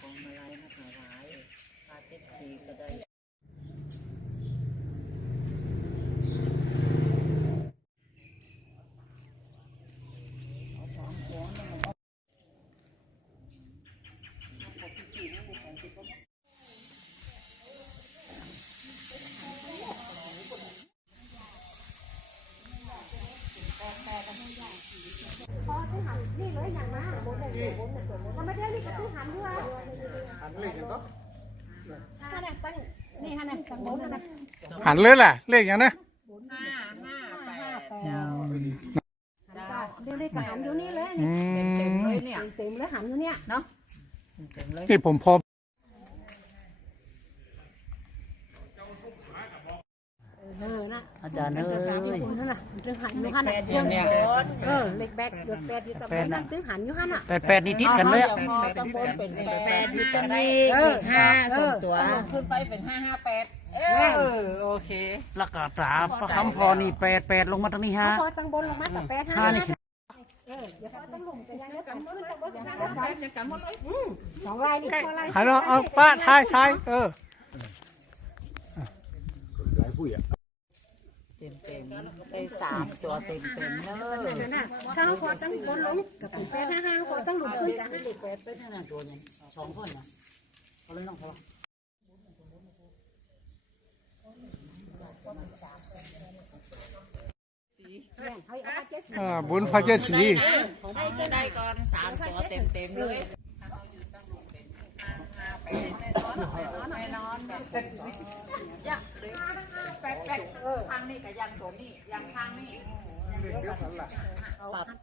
ของมาลัยมาถวายพาเจ็ดสีก็ได้ นี่เลย อย่างมาบนเนี่ยบนเนี่ยมันไม่ได้นี่กระตุ้นหันด้วยอันเล็กอย่างก็ถ้าเนี่ยตั้งนี่ฮะเนี่ยตั้งบนนะหันเลยแหละเลขอย่างนะห้าห้าแปดเดี๋ยวนี้ก็หันอยู่นี่เลยอืเต็มมเลยเนี่ยเต็มเลยหันอยู่เนี่ยเนาะเต็มเลยนี่ผมพอเอ อนะอาจารย์เอ้ยนั่นน่ะตึงหันอยู่หันเนี่ยเนี่ย เออเล็กแบกเดือดแปดอยู่ตะแปดนั่งตึงหันอยู่หันอะ แปดแปดนี่ติดกันเลยอะพอตั้งบนเป็นแปดอยู่ตรงนี้เออห้าเอส่งอตัว ขึ้นไปเป็นห้าห้าแปดเออโอเคแล้วก็ตราประคำพอนี่แปดแปดลงมาตรงนี้ฮะพอตั้งบนลงมาตะแปดห้าห้านี่เออเดี๋ยวพอตั้งหลุมจะยังได้กันหมดเลยตั้งบนตั้งบนกันหมดเลยสองลายนี่สองลายฮัลโหลเอาป้าทายทายเออ เต็มเต็มได้สามตัวเต็มเต็มเลยนั่นน่ะถ้าเขาพอตั้งบนลงกับเป็นแปดห้าห้าพอตั้งหลุมขึ้นกันเด็กแปดเป็นขนาดตัวเนี่ยสองคนนะเขาเลยน้องเขาเขาเอาเจ็ดสิบอ่าบุญพระเจ้าสีได้ก็ได้ก่อนสามตัวเต็มเต็มเลย แน่นอนยักเลยแปดแปดเออทางนี้กับยันตัวนี้ยังทางนี้สัตว์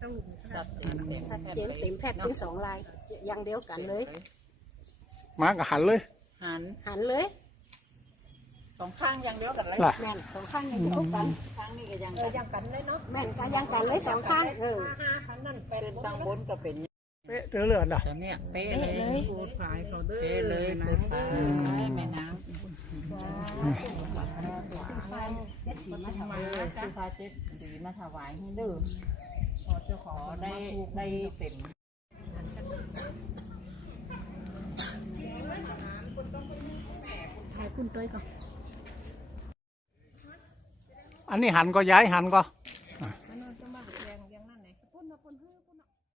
สัตว์เต็มเต็มเต็มแพทย์ถึงสองลายย่างเดียวกันเลย มาก็หันเลย หันหันเลยสองข้างยังเดียวกันเลยแม่นสองข้างย่างเดียวกันข้างนี้ก็ยังเออยังกันเลยเนาะแม่นก็ยังกันเลยสองข้างเออห้าพันนั่นเป็นตังบนก็เป็น เป๊ะเดือเลือดอะตัวเนี้ยเป๊ะเลยฟูดฝายเขาเด้อเป๊ะเลยฟูดฝายแม่น้ำซื้อฟ้าเจ็ดสีมาถวายให้เด้อขอจะขอได้ได้เต็มถ่ายคุณตัวก่อนอันนี้หันก็ย้ายหันก็เ